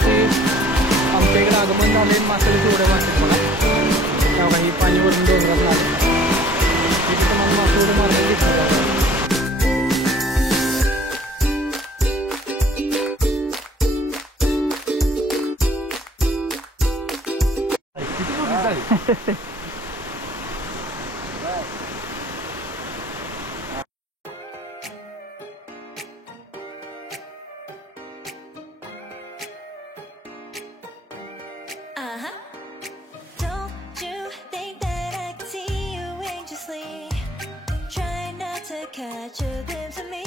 मासे आमच्या इकडे आगमन झाले. मासे एवढे मासे बघा तेव्हा ही पाणी वरून डोंगरात लागलं तिथे तुम्हाला मासे एवढे मारले दिसतात. Don't you think that I can see you anxiously? Try not to catch a glimpse of me.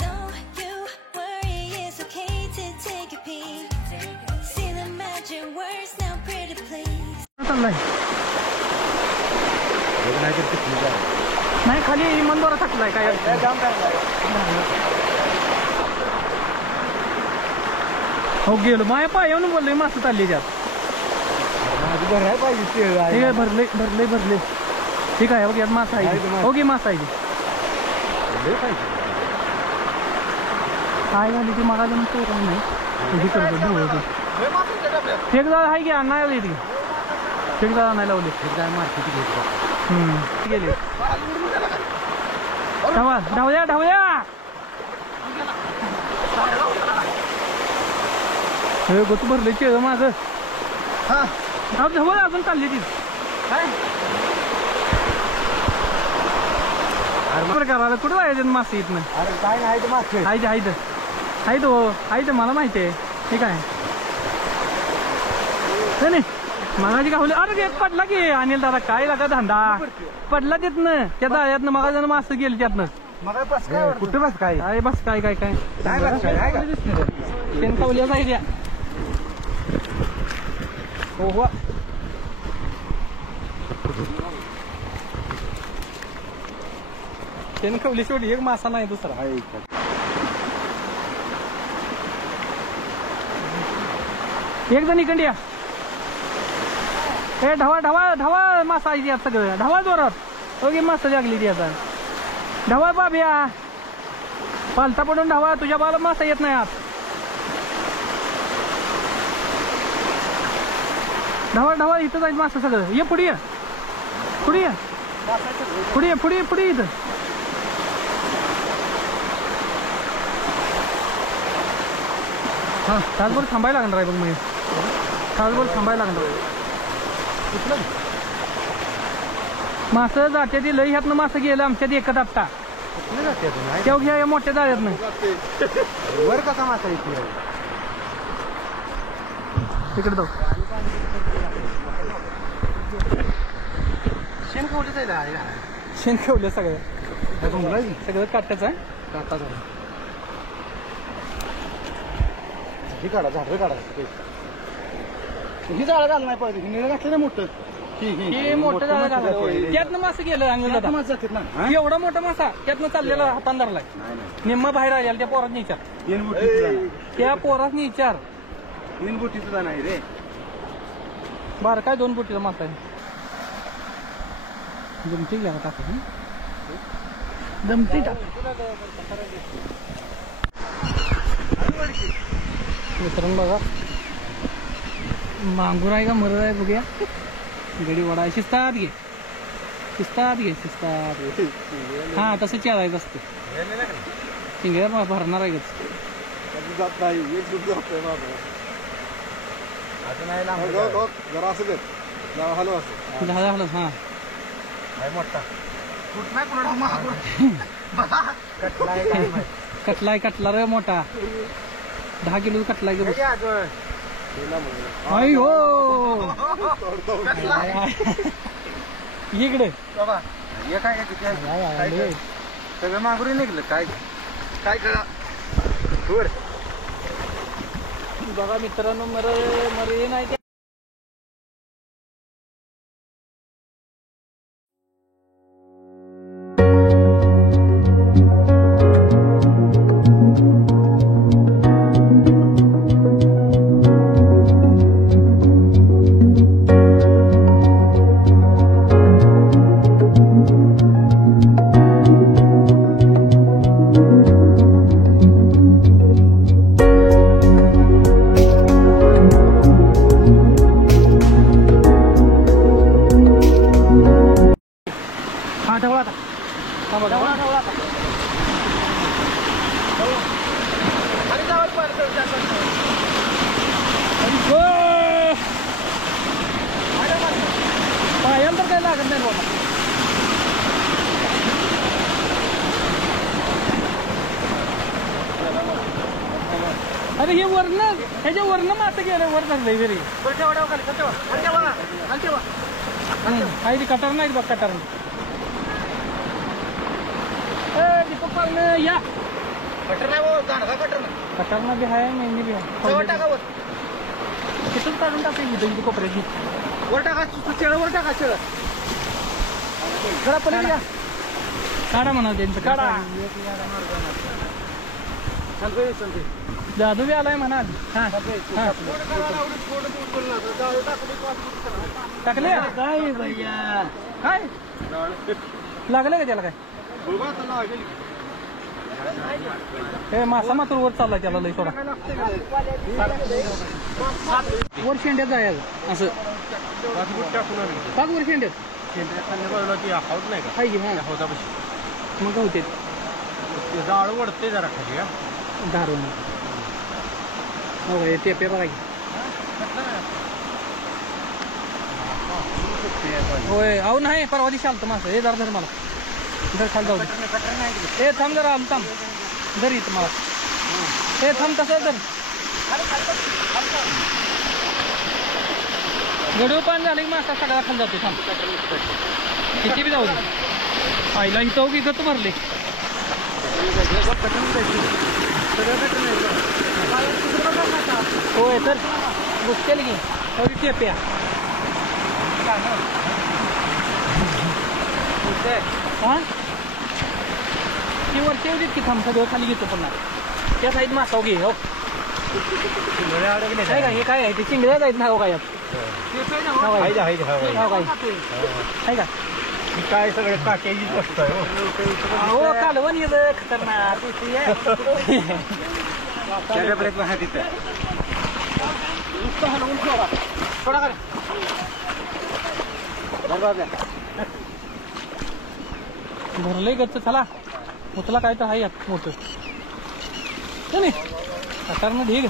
Don't you worry, it's okay to take a peek. See the magic words now, pretty please. नाही खाली इमानदारा टाकलाय काय हो गेलो माया पाय येऊन बोललोय मासे चालले त्यात भरायला पाहिजे भरले भरले भरले ठीक आहे बघ यात मासा आहे हो गे मासा आहे काय झाली ती मला जण तो नाही हे करतो फेक जाळ आहे की नाही लावली ती फेक जाळ नाही लावली गेले धावा धावया धावया हे गोत भरले केळ माझं धाव अजून चालली ती करायला कुठं जायचं मासे इथनं काय नाही ते मासे आहे तो मला माहिती आहे ठीक आहे नाही मागाची गावले अरे एक पडला की अनिल दादा काय लागा धंदा पडला तिथनं त्या दायातनं मगा जण मासे गेले त्यातनं कुठं बस काय काय बस काय काय काय शेणकावल्या जाईल या हो शेणकावली शेवटी एक मासा नाही दुसरा एक जण इकडे या हे ढवा ढवा ढवा मासा आहे यात सगळं ढवा जोरात ओके मासा लागली ती आता ढवा बाब्या पालता पडून ढवा तुझ्या बाला मासा येत नाही आत ढवा ढवा इथं जायचं मासा सगळं ये पुढे पुढे पुढे पुढे पुढे इथं हा तासभर थांबायला लागणार आहे बघ मी तासभर थांबायला लागणार मासं जाते ती लई ह्यातनं मासं गेलं आमच्यात एकच आत्ता तेव्हा घ्या मोठ्या जाळ्यातनं वर कसा मासा इथे तिकडे जाऊ शेण खवलीच आहे शेण ठेवलं सगळं काट्याचं आहे काटा ही काढा झाडं काढा ही जाळं घाल नाही पाहिजे निळं घातलं ना मोठं हे मोठं जाळं घालायचं त्यातनं मासं गेलं आणि एवढा मोठा मासा त्यातनं चाललेला हातान धरलाय निम्मा बाहेर आलेला त्या पोरात विचार त्या पोरात विचार 3 बोटी सुद्धा नाही रे बार काय 2 बोटीचा मासा आहे जमती घ्या टाका जमती टाक मित्रांनो बघा मांगूर आहे का मरद आहे बघूया गडी वडा शिस्तात घे शिस्तात हा तसं चालायचं असतं चिंगड्या भरणार आहे जात नाही एक दूध जातोय जरा असं देत जरा हलव असं झालं हा मोठा कटला रे मोठा 10 किलो कटलाय आई हो इकडे सगळं मागुरी निघलं काय बघा मित्रांनो मरे नाही त्याच्या वरनं मासे गेलं वर धरलंय घरी काही कटार नाहीत बघ कटार दीपक पाहुणे या कटारना बी आहे मेहंदी बी आहे तिथून काढून टाकायची इथं कोपऱ्याची वर टाका वर टाका जरा पलीकडे या काढा म्हणा त्यांचं काढा जादू बी आलाय म्हणा हा टाकले काय लागलं का त्याला काय हे मासा मात्र वर चाललाय त्याला लई थोडा वर शेंड्यात जायचं असं पाच वर शेंड्यात नाही का पाहिजे हा मग होते जाळ वडते जरा खाली दारून हो काय ते पे बघा होय अहो नाही परवा दिवशी आलतं मासं हे धर मला धर खाली जाऊ हे थांब जरा आलं थांब धर इथं मला हे थांब तसं धर गडू पान झालं की मासा सगळा खाली जातो थांब किती बी जाऊ दे आईला इथं की गत भरले होय तर घुसतेल की हवी टेप्या हा ती वरती येऊ देत की थांब सगळं खाली घेतो पुन्हा त्या साईड मासाव घे हो काय का हे काय आहे ते चिंगड्या जायत ना हो काय का काय सगळं काट्याची गोष्ट आहे हो कालवण येतं खतरनाक भरलंय गच्च चला उचला काय तर आहे यात मोठं नाही कटारनं ढीग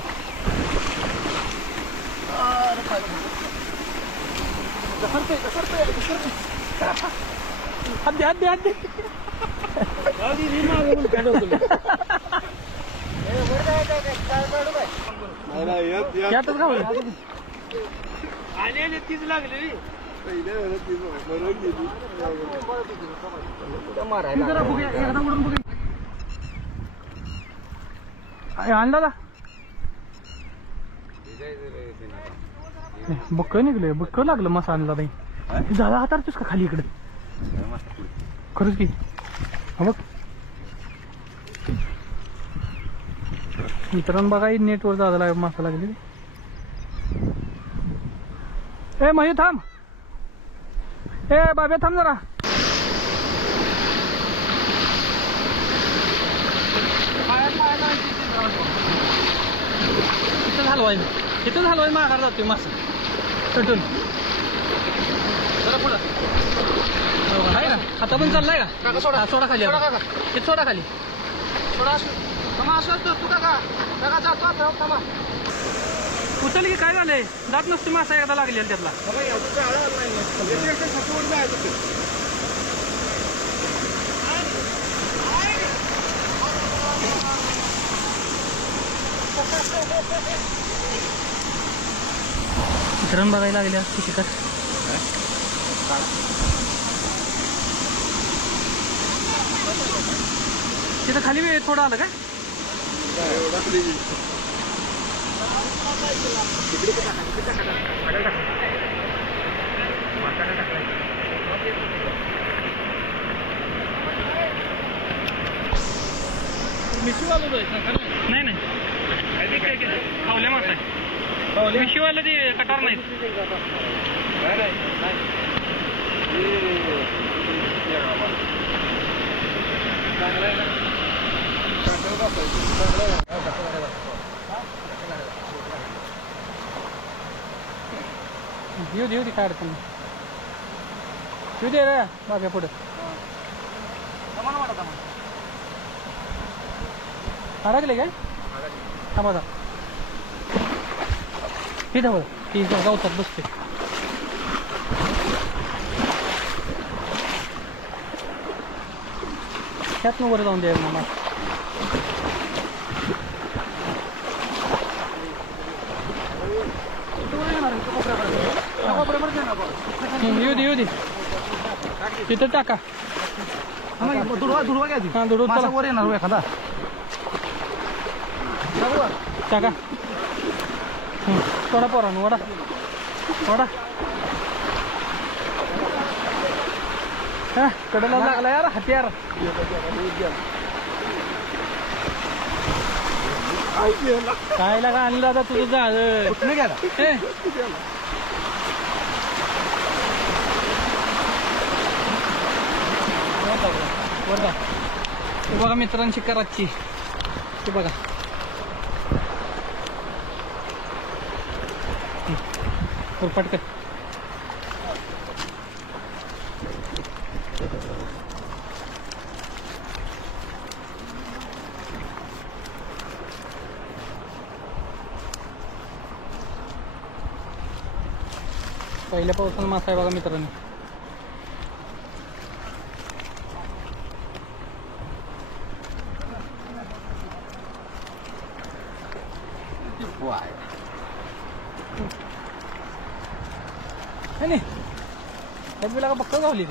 हद्दे हद्दे हद्दे त्यातच का आले तीच लागली अंडाला बक्क निघले बक्क लागलं मसा आणला बाई झाला हातारतोस का खाली इकडे खरंच की हा बघ मित्रांनो बघा नेटवर जायला मासा लागली ए मही थांब ए बाबे थांब जरा तिथं हलवाय माघार जातोय मासा तटून पुढं आहे का आता पण चाललाय का सोडा खाली ते सोडा खाली उचल की काय झालंय जात नसते मासा एकदा लागलेला त्यातला धरण बघायला लागल्या शिकत तिथं खाली वेळ थोडं आलं काय नाही नाही खावले मासा आहे मिशीवाला ते कटार नाही देऊ दे काय अडचण देऊ दे रे बाब्या पुढे अडकले काय थांबा इथं बघ ती गावतात बसते त्यातनं वर जाऊन द्या मामा येऊ दे तिथं टाका. धुडवा घ्या ती. हा दुडू मासा वर येणार हो एखादा टाका. थोडा पोरानं वडा हा कडेला लागला यार हत्यार. काय लागा आणलं आता तुझं झालं. कुठनं गेला बरं तू बघा मित्रांची कराची तू बघा. पटकन पहिल्या पावसानं मासा आहे बघा मित्रांनो. नाही त्याला बक्का गावली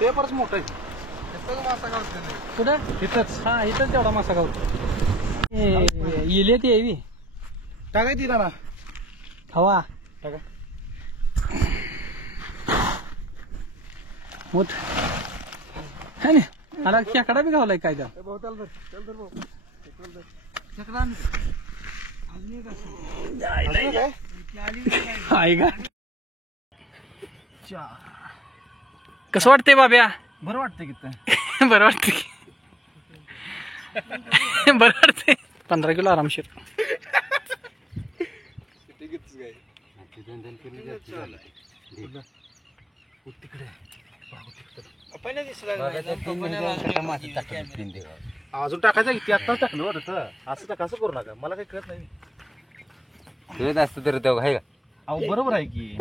ते परत मोठं आहे कुठं तिथंच. हा इथंच तेवढा मासा गावतो. येले ती यावी टाकाय तिला ना हवा टाका मोठ है ना. अरे खेकडा बी गावलाय काय त्या आहे का. कसं वाटतंय बाब्या. बरं वाटतं की बरं वाटतं की बरं वाटतंय. 15 किलो आरामशीर. अजून टाकायचं की आत्ताच टाकलं होतं. असं टाका असं करू नका. मला काही कळत नाही. असतं तर आहे का अहो बरोबर आहे की